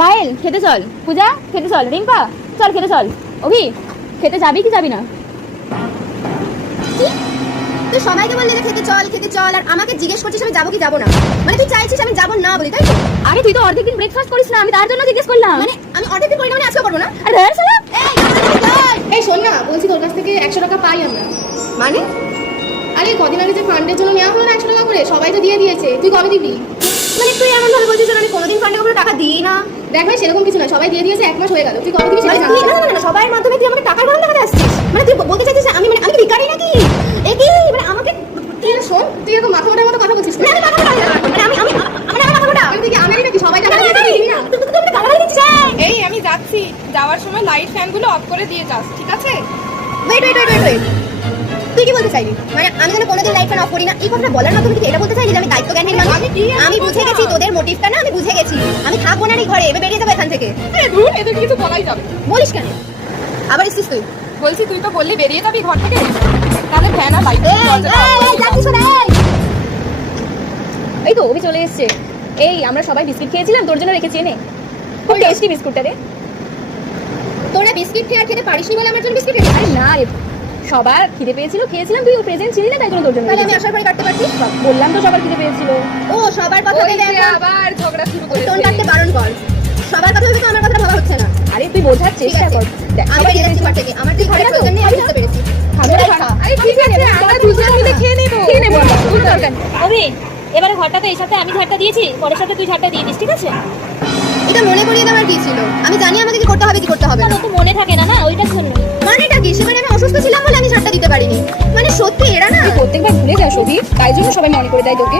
পায়েল খেতে চল, পূজা খেতে চল, রিম্পা চল খেতে চল, অভি খেতে যাবি কি যাবি না? তুই সবাইকে বললি যে খেতে চল আর আমাকে জিজ্ঞেস করছিস আমি যাবো কি যাবো না, মানে তুই চাইছিস আমি যাবো না বলি, তাই তো? আরে তুই তো অর্ধেক দিন ব্রেকফাস্ট করিস না, আমি তার জন্য জিজ্ঞেস করলাম। মানে আমি অর্ধেক দিন করি না, মানে আজকে করবো না? আরে ধর শালা। এই শোন না, বলছি তোর কাছ থেকে 100 টাকা পাই আমরা। মানে আরে কদিন আগে যে ফান্ডের জন্য নেওয়া হলো না 100 টাকা করে, সবাই তো দিয়ে দিয়েছে, তুই কবে দিবি? মানে তুই এমন ভাবে বলছিস আমি কোনোদিন ফান্ডে কোনো টাকা দিই না। দেখ ভাই সেরকম কিছু না, সবাই দিয়ে দিয়েছে, 1 মাস হয়ে গেল, তুই কবে দিবি সেটা মানে জানি তুই না সবার মাধ্যমে তুই আমাকে টাকার গরম দেখাতে আসছিস, মানে তুই বলতে চাইছিস আমি কি ভিখারি নাকি? এ কি মানে আমাকে তুই শোন, তুই এরকম মাথা মোটার মতো কথা বলছিস না, আমি মাথা মোটা হই না, মানে আমি মাথা মোটা। আমি কি আমি নাকি সবাই টাকা দিয়ে দিবি না? তুই আমাকে গালাগালি দিচ্ছিস। এই আমি যাচ্ছি, যাওয়ার সময় লাইট ফ্যানগুলো অফ করে দিয়ে যাস, ঠিক আছে? ওয়েট তুই কি বলতে চাইবি? মানে আমি যেন কোনোদিন লাইট ফ্যান অফ করি না, এই কথাটা বলার মাধ্যমে কি এটা বলতে চাইলি যে আমি দায়িত্ব জ্ঞানহীন মানুষ? আমি বুঝে গেছি তোদের মোটিভটা না, আমি বুঝে গেছি, আমি থাকবো না এই ঘরে, এবার বেরিয়ে যাবো এখান থেকে। আরে দূর, এদের কিছু বলাই যাবে। বলিস কেন আবার এসছিস তুই? বলছি তুই তো বললি বেরিয়ে যাবি ঘর থেকে, তাহলে ফ্যান আর লাইট যাচ্ছিস না? এই তো অভি চলে এসছে। এই আমরা সবাই বিস্কিট খেয়েছিলাম, তোর জন্য রেখেছি, এনে খুব টেস্টি বিস্কুটটা রে। তোরা বিস্কিট খেয়ে আর খেতে পারিসনি বলে আমার জন্য বিস্কিট রেখে আরে না রে, সবার খিদে পেয়েছিল, খেয়েছিলাম, তুই প্রেজেন্ট ছিলি না তাই জন্য তোর জন্য তাহলে আমি রেখেছি। আসার পরে কাটতে পারতিস। বললাম তো সবার খিদে পেয়েছিল। ও সবার কথা ওই ভেবে যে এখন আবার ঝগড়া শুরু টোন করেছে। কাটতে বারণ কর। সবার কথা ভেবে তো আমার কথাটা ভাবা হচ্ছে না। আরে তুই বোঝার ঠিক চেষ্টা আছে কর। দেখ, আমি বেরিয়ে যাচ্ছি ঘর থেকে, আমার তুই ঘরে প্রয়োজন নেই, আমি বুঝতে পেরেছি। খাবে না, খা। আরে ঠিক আছে, আমরা দুজন মিলে খেয়ে নেবো। খেয়ে নেবো আমরা, কোনো দরকার নেই। অভি, এবারে ঘরটা তো এই সপ্তাহে আমি ঝাড়টা দিয়েছি, পরের সপ্তাহে তুই ঝাড়টা দিয়ে দিস, ঠিক আছে? এটা মনে করিয়ে দেওয়ার কি ছিল? আমি জানি আমাকে কি করতে হবে কি করতে হবে না। না তো মনে থাকে না, না ওইটার জন্য। মানেটা কি? সেখানে আমি অসুস্থ ছিলাম বলে আমি ঝাড়টা দিতে পারিনি। মানে সত্যি এরা না তুই প্রত্যেকবার ভুলে যাস অভি, তাই জন্য সবাই মনে করে দেয় তোকে।